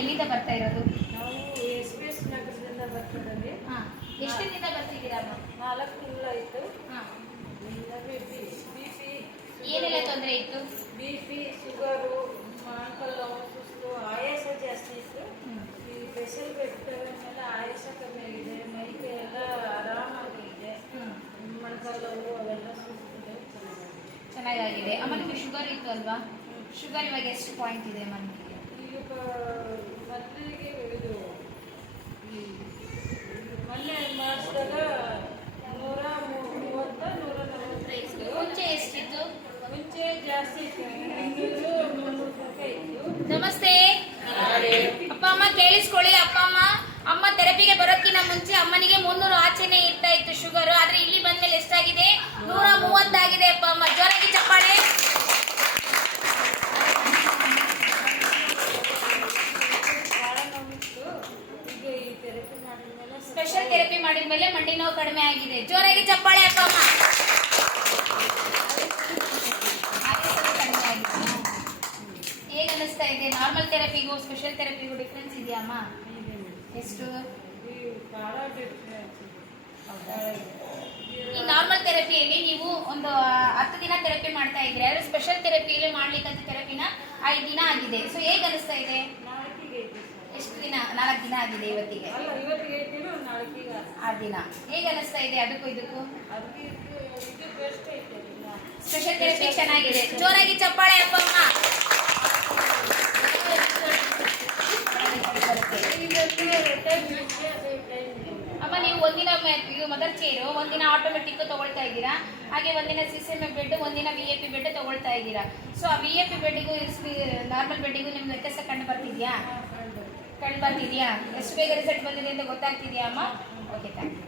ಎಲ್ಲಿಂದ ಬರ್ತಾ ಇರೋದು? ನಾವು ಎಸ್ ನಗರದಿಂದ ಬರ್ತಿದ್ದೀವಿ. ಹಾಂ, ಎಷ್ಟು ದಿನದಿಂದ ಬರ್ತಿದ್ದೀರಾ ಅಮ್ಮ? 4 ತಿಂಗಳಾಯಿತು. ಹಾಂ, ಬಿ ಪಿ ಏನೆಲ್ಲ ತೊಂದರೆ ಇತ್ತು? BP, ಶುಗರು, ಮೊಣಕಾಲು ನೋವು, ಸುಸ್ತು, ಆಯಾಸ ಜಾಸ್ತಿ ಇತ್ತು. ಈ ಸ್ಪೆಷಲ್ ಬೆಡ್ ಮೇಲೆ ಆಯಾಸ ಕಮ್ಮಿ ಆಗಿದೆ, ಮೈಗೆ ಎಲ್ಲ ಆರಾಮಾಗಿದೆ. ಮೊಣಕಾಲು ನೋವು ಅವೆಲ್ಲ ಸುಸ್ತಿದೆ, ಚೆನ್ನಾಗಾಗಿದೆ. ಅಮ್ಮ ನಿಮಗೆ ಶುಗರ್ ಇತ್ತು ಅಲ್ವಾ? ಶುಗರ್ ಇವಾಗ ಎಷ್ಟು ಪಾಯಿಂಟ್ ಇದೆ ಅಮ್ಮ ನಿಮಗೆ? ಈಗ ಮೊದಲಿಗೆ ಇದು ಮೊನ್ನೆ ಮಾಡಿಸಿದಾಗ 130, 140 ಮುಂಚೆ ಎಷ್ಟಿತ್ತು? ಮುಂಚೆ ಜಾಸ್ತಿ ಇತ್ತು, 300 ಇತ್ತು. ನಮಸ್ತೆ ಅಪ್ಪ ಅಮ್ಮ, ಕೇಳಿಸ್ಕೊಳ್ಳಿ ಅಪ್ಪ ಅಮ್ಮ. ಅಮ್ಮ ಥೆರಪಿಗೆ ಬರೋಕ್ಕಿಂತ ಮುಂಚೆ ಅಮ್ಮನಿಗೆ 300 ಆಚೆನೆ ಇರ್ತಾ ಇತ್ತು ಶುಗರ್. ಆದ್ರೆ ಇಲ್ಲಿ ಬಂದ್ಮೇಲೆ ಎಷ್ಟಾಗಿದೆ? 130 ಆಗಿದೆ ಅಪ್ಪ ಅಮ್ಮ. ಜೋರಾಗಿ ಚಪ್ಪಾಳೆ. ಭಾಳ ನೋವಿತ್ತು. ಈಗ ಈ ಥೆರಪಿ ಮಾಡಿದ್ಮೇಲೆ ಸ್ಪೆಷಲ್ ಥೆರಪಿ ಮಾಡಿದ್ಮೇಲೆ ಮಂಡಿ ನೋವು ಕಡಿಮೆ ಆಗಿದೆ. ಜೋರಾಗಿ ಚಪ್ಪಾಳೆ ಅಪ್ಪ ಅಮ್ಮ. ಹೇಗೆ ಅನಿಸ್ತಾ ಇದೆ? ನಾರ್ಮಲ್ ಥೆರಪಿಗೂ ಸ್ಪೆಷಲ್ ಥೆರಪಿಗೂ ಡಿಫ್ರೆನ್ಸ್ ಇದೆಯಾ ಅಮ್ಮ? ಎಷ್ಟು? ಭಾಳ ಡಿಫ್ರೆನ್ಸ್ ಇದೆ. ಹೌದಾ? ಈ ನಾರ್ಮಲ್ ಥೆರಪಿಯಲ್ಲಿ ನೀವು ಒಂದು 10 ದಿನ ಥೆರಪಿ ಮಾಡ್ತಾ ಇದ್ರೆ, ಅದು ಸ್ಪೆಷಲ್ ಥೆರಪಿಯಲ್ಲಿ ಮಾಡ್ಲಿಕ್ಕಂತ ಥೆರಪಿನ 5 ದಿನ ಆಗಿದೆ. ಸೊ ಹೇಗೆ ಅನಿಸ್ತಾ ಇದೆ? ನಾಲ್ಕಿಗೆ 5 ದಿನ. ಎಷ್ಟು ದಿನ? 4 ದಿನ ಆಗಿದೆ ಇವತ್ತಿಗೆ. ಅಲ್ಲ, ಇವತ್ತಿಗೆ 5 ದಿನ, ನಾಲ್ಕಿಗೆ 6 ದಿನ. ಹೇಗೆ ಅನಿಸ್ತಾ ಇದೆ ಅದಕ್ಕೂ ಇದಕ್ಕೂ? ಅದಕ್ಕೆ ಇದು ಬೆಸ್ಟ್ ಐತೆ. ಸ್ಪೆಷಲ್ ಥೆರಪಿ ಚೆನ್ನಾಗಿದೆ. ಜೋರಾಗಿ ಚಪ್ಪಾಳೆ ಅಪ್ಪ ಅಮ್ಮ. ಅಮ್ಮ, ನೀವು ಒಂದಿನ ಇದು ಮದರ್ ಚೇರು, ಒಂದಿನ ಆಟೋಮೆಟಿಕ್ ತಗೊಳ್ತಾ ಇದ್ದೀರಾ, ಹಾಗೆ ಒಂದಿನ CCM ಬೆಡ್, ಒಂದಿನ VIP ಬೆಡ್ ತಗೊಳ್ತಾ ಇದ್ದೀರಾ. ಸೊ ಆ VIP ಬೆಡ್ಡಿಗೂ ನಾರ್ಮಲ್ ಬೆಡ್ಡಿಗೂ ನಿಮ್ಗೆ ವ್ಯತ್ಯಾಸ ಕಂಡು ಬರ್ತಿದ್ಯಾ? ಎಷ್ಟು ಬೇಗ ರಿಸಲ್ಟ್ ಬಂದಿದೆ ಅಂತ ಗೊತ್ತಾಗ್ತಿದ್ಯಾ ಅಮ್ಮ? Okay, thank you.